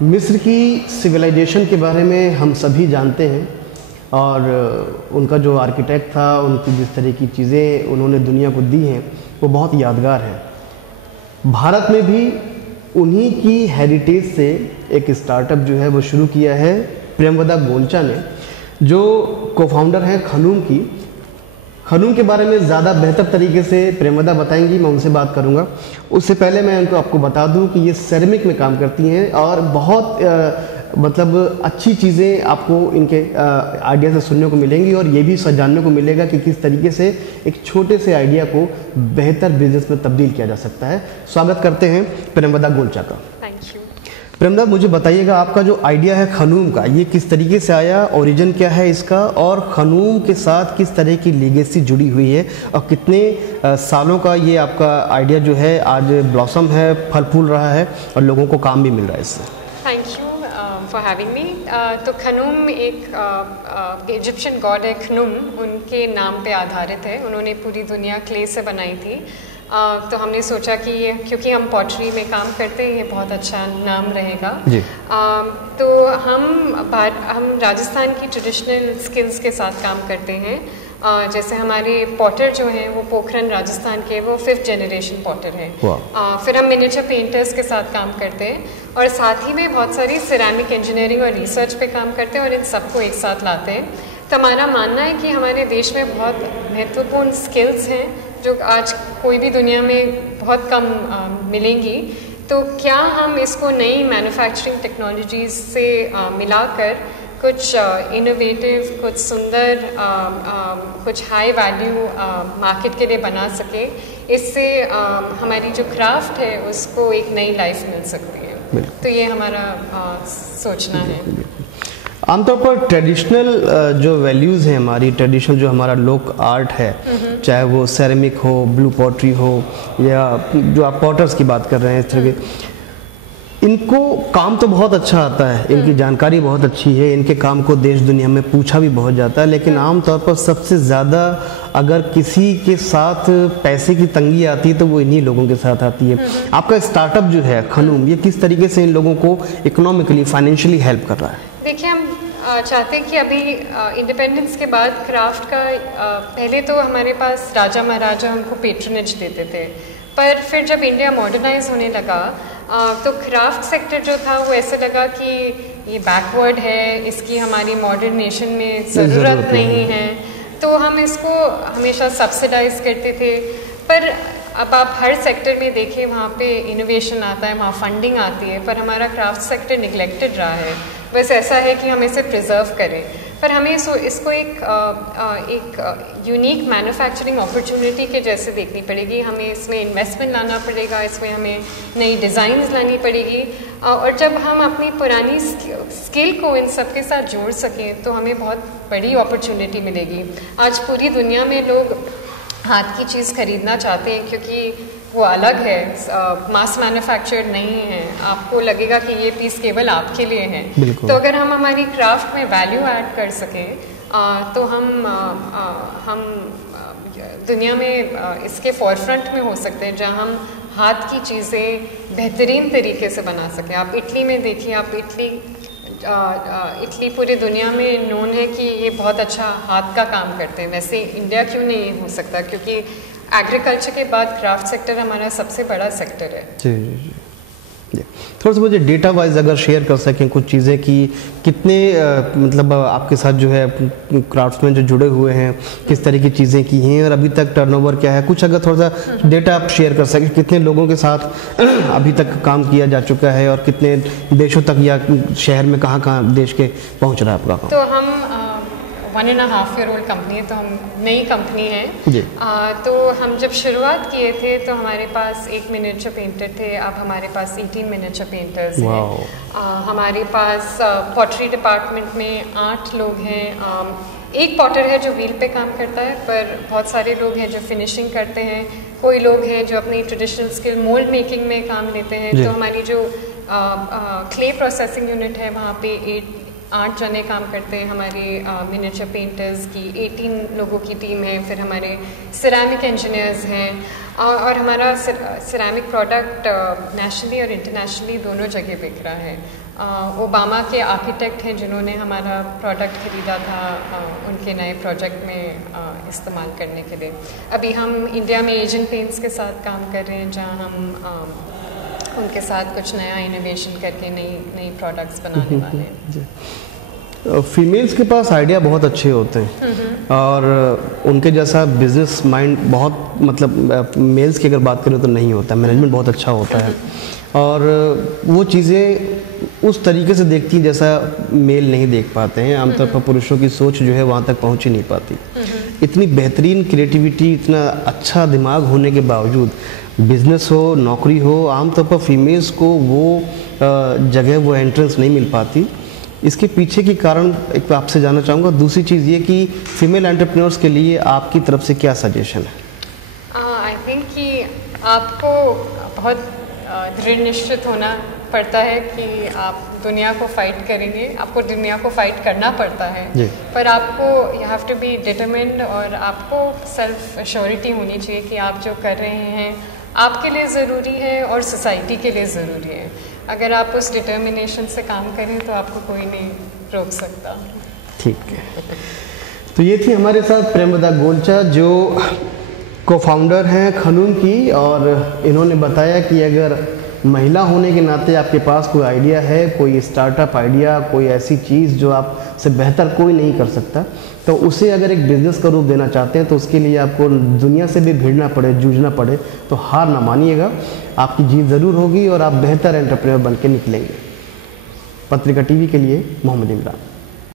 मिस्र की सिविलाइजेशन के बारे में हम सभी जानते हैं और उनका जो आर्किटेक्ट था, उनकी जिस तरह की चीज़ें उन्होंने दुनिया को दी हैं वो बहुत यादगार है। भारत में भी उन्हीं की हेरिटेज से एक स्टार्टअप जो है वो शुरू किया है प्रेमवदा गोंचा ने, जो को-फाउंडर हैं खनूम की। खनूम के बारे में ज़्यादा बेहतर तरीके से प्रेमवदा बताएंगी, मैं उनसे बात करूंगा। उससे पहले मैं उनको आपको बता दूं कि ये सेरेमिक में काम करती हैं और बहुत मतलब अच्छी चीज़ें आपको इनके आइडिया से सुनने को मिलेंगी और ये भी जानने को मिलेगा कि किस तरीके से एक छोटे से आइडिया को बेहतर बिजनेस में तब्दील किया जा सकता है। स्वागत करते हैं प्रेमवदा गोंचा का। Thank you. प्रेमवदा, मुझे बताइएगा आपका जो आइडिया है खनूम का, ये किस तरीके से आया, ओरिजिन क्या है इसका, और खनूम के साथ किस तरह की लीगेसी जुड़ी हुई है और कितने सालों का ये आपका आइडिया जो है आज ब्लॉसम है, फल फूल रहा है और लोगों को काम भी मिल रहा है इससे। Thank you for having me. तो खनूम एक इजिप्शियन गॉड है खनूम, उनके नाम पे आधारित है। उन्होंने पूरी दुनिया क्ले से बनाई थी। तो हमने सोचा कि क्योंकि हम पॉटरी में काम करते हैं, ये बहुत अच्छा नाम रहेगा जी। तो हम राजस्थान की ट्रेडिशनल स्किल्स के साथ काम करते हैं। जैसे हमारे पॉटर जो हैं वो पोखरन राजस्थान के, वो 5th जनरेशन पॉटर हैं। फिर हम मिनिएचर पेंटर्स के साथ काम करते हैं और साथ ही में बहुत सारी सिरेमिक इंजीनियरिंग और रिसर्च पे काम करते हैं और इन सबको एक साथ लाते हैं। तो हमारा मानना है कि हमारे देश में बहुत महत्वपूर्ण स्किल्स हैं जो आज कोई भी दुनिया में बहुत कम मिलेंगी। तो क्या हम इसको नई मैन्युफैक्चरिंग टेक्नोलॉजीज से मिलाकर कुछ इनोवेटिव, कुछ सुंदर, कुछ हाई वैल्यू मार्केट के लिए बना सके, इससे हमारी जो क्राफ्ट है उसको एक नई लाइफ मिल सकती है। तो ये हमारा सोचना है। आमतौर पर ट्रेडिशनल जो वैल्यूज़ हैं हमारी, ट्रेडिशनल जो हमारा लोक आर्ट है, चाहे वो सेरेमिक हो, ब्लू पॉटरी हो या जो आप पॉटर्स की बात कर रहे हैं, इस तरह के, इनको काम तो बहुत अच्छा आता है, इनकी जानकारी बहुत अच्छी है, इनके काम को देश दुनिया में पूछा भी बहुत जाता है, लेकिन आमतौर पर सबसे ज़्यादा अगर किसी के साथ पैसे की तंगी आती है तो वो इन्हीं लोगों के साथ आती है। आपका स्टार्टअप जो है खनूम, ये किस तरीके से इन लोगों को इकोनॉमिकली, फाइनेंशियली हेल्प कर रहा है? देखिए, हम चाहते हैं कि अभी इंडिपेंडेंस के बाद क्राफ्ट का पहले तो हमारे पास राजा महाराजा हमको पेट्रनेज देते थे, पर फिर जब इंडिया मॉडर्नाइज होने लगा तो क्राफ्ट सेक्टर जो था वो ऐसे लगा कि ये बैकवर्ड है, इसकी हमारी मॉडर्न नेशन में ज़रूरत नहीं है, तो हम इसको हमेशा सब्सिडाइज करते थे। पर अब आप हर सेक्टर में देखिए, वहाँ पे इनोवेशन आता है, वहाँ फंडिंग आती है, पर हमारा क्राफ्ट सेक्टर निगलेक्टेड रहा है। बस ऐसा है कि हम इसे प्रिजर्व करें, पर हमें इसको एक यूनिक मैन्युफैक्चरिंग अपॉर्चुनिटी के जैसे देखनी पड़ेगी। हमें इसमें इन्वेस्टमेंट लाना पड़ेगा, इसमें हमें नई डिज़ाइंस लानी पड़ेगी, और जब हम अपनी पुरानी स्किल को इन सब के साथ जोड़ सकें तो हमें बहुत बड़ी अपॉर्चुनिटी मिलेगी। आज पूरी दुनिया में लोग हाथ की चीज़ खरीदना चाहते हैं क्योंकि वो अलग है, मास मैन्युफैक्चर्ड नहीं है। आपको लगेगा कि ये पीस केवल आपके लिए है। तो अगर हम हमारी क्राफ्ट में वैल्यू ऐड कर सकें तो हम दुनिया में इसके फॉरफ्रंट में हो सकते हैं, जहाँ हम हाथ की चीज़ें बेहतरीन तरीके से बना सकें। आप इटली में देखिए, आप इटली पूरी दुनिया में नोन है कि ये बहुत अच्छा हाथ का काम करते हैं। वैसे इंडिया क्यों नहीं हो सकता, क्योंकि एग्रीकल्चर के बाद क्राफ्ट सेक्टर हमारा सबसे बड़ा सेक्टर है। जी जी जी। थोड़ा सा मुझे डेटा वाइज अगर शेयर कर सकें कुछ चीज़ें कि कितने मतलब आपके साथ जो है क्राफ्ट्समैन जो जुड़े हुए हैं, किस तरह की चीज़ें की हैं और अभी तक टर्नओवर क्या है, कुछ अगर थोड़ा सा डेटा आप शेयर कर सकें, कितने लोगों के साथ अभी तक काम किया जा चुका है और कितने देशों तक या शहर में कहाँ कहाँ देश के पहुँच रहा है आपका काम? तो हम 1.5 year old कंपनी है, तो हम नई कंपनी है जी। तो हम जब शुरुआत किए थे तो हमारे पास 1 मिनिएचर पेंटर थे, अब हमारे पास 18 मिनिएचर पेंटर्स हैं। हमारे पास पॉटरी डिपार्टमेंट में 8 लोग हैं। एक पॉटर है जो व्हील पे काम करता है, पर बहुत सारे लोग हैं जो फिनिशिंग करते हैं। कोई लोग हैं जो अपनी ट्रेडिशनल स्किल मोल्ड मेकिंग में काम लेते हैं। तो हमारी जो क्ले प्रोसेसिंग यूनिट है, वहाँ पे 8 जने काम करते हैं। हमारे मिनिएचर पेंटर्स की 18 लोगों की टीम है। फिर हमारे सिरेमिक इंजीनियर्स हैं और हमारा सिरेमिक प्रोडक्ट नेशनली और इंटरनेशनली दोनों जगह बिक रहा है। ओबामा के आर्किटेक्ट हैं जिन्होंने हमारा प्रोडक्ट खरीदा था उनके नए प्रोजेक्ट में इस्तेमाल करने के लिए। अभी हम इंडिया में एशियन पेंट्स के साथ काम कर रहे हैं, जहां हम उनके साथ कुछ नया इनोवेशन करके नई प्रोडक्ट्स बनाने वाले हैं। फीमेल्स के पास आइडिया बहुत अच्छे होते हैं और उनके जैसा बिजनेस माइंड बहुत, मतलब मेल्स की अगर बात करें तो नहीं होता। मैनेजमेंट बहुत अच्छा होता है और वो चीज़ें उस तरीके से देखती हैं जैसा मेल नहीं देख पाते हैं। आमतौर पर पुरुषों की सोच जो है वहाँ तक पहुँच ही नहीं पाती। इतनी बेहतरीन क्रिएटिविटी, इतना अच्छा दिमाग होने के बावजूद बिजनेस हो, नौकरी हो, आमतौर पर फीमेल्स को वो जगह, वो एंट्रेंस नहीं मिल पाती। इसके पीछे की कारण एक आपसे जानना चाहूँगा। दूसरी चीज़ ये कि फीमेल एंटरप्रेन्योर्स के लिए आपकी तरफ से क्या सजेशन है? आई थिंक कि आपको बहुत दृढ़ निश्चित होना पड़ता है कि आप दुनिया को फाइट करेंगे। आपको दुनिया को फाइट करना पड़ता है, पर आपको you have to be determined और आपको सेल्फ एश्योरिटी होनी चाहिए कि आप जो कर रहे हैं आपके लिए ज़रूरी है और सोसाइटी के लिए ज़रूरी है। अगर आप उस डिटर्मिनेशन से काम करें तो आपको कोई नहीं रोक सकता। ठीक है, तो ये थी हमारे साथ प्रेमवदा गोलचा जो को-फाउंडर हैं खनून की, और इन्होंने बताया कि अगर महिला होने के नाते आपके पास कोई आइडिया है, कोई स्टार्टअप आइडिया, कोई ऐसी चीज़ जो आपसे बेहतर कोई नहीं कर सकता, तो उसे अगर एक बिज़नेस का रूप देना चाहते हैं तो उसके लिए आपको दुनिया से भी भिड़ना पड़े, जूझना पड़े, तो हार ना मानिएगा। आपकी जीत ज़रूर होगी और आप बेहतर एंटरप्रेन्योर बन के निकलेंगे। पत्रिका टीवी के लिए मोहम्मद इमरान।